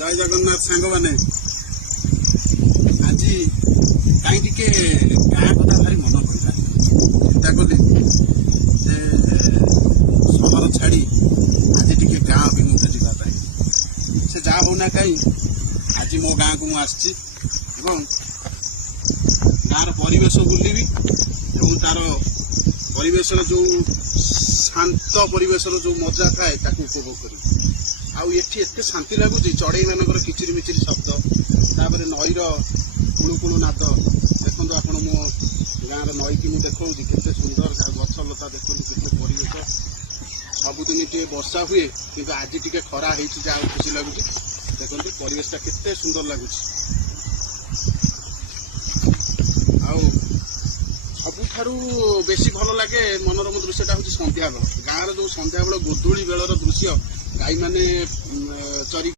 जय जगन्नाथ सांग मैंने आज कहीं टे गाँ कथा भारी मन पड़ा चिंता कली सहर छाड़ी आज टे गाँ अभिमुख जावाई से जहाँ होना कहीं आज मो गाँ को मुझे गाँव परिवेश बुलवि तार परिवेश जो शांत परिवेश जो मजा थाए उपभोग करी आते शांति लगुच चढ़ई मानकर किचिरी मिचिरी शब्द तापर नईर कुलुकुलु नाद देखो आप मो गाँव नई की मुझे देखा के सुंदर गछ लता देखो के परिवेश सबुदिन टे वर्षा हुए कि आज टे खरा हो खुशी लगुच देखो परिवेशटा केते सुंदर लगुच सबुठारू बेसी भल लगे मनोरम दृश्यटा हूँ संध्या बेल गाँव जो संध्या बेल गोधूली बेलर दृश्य गाई माने चरी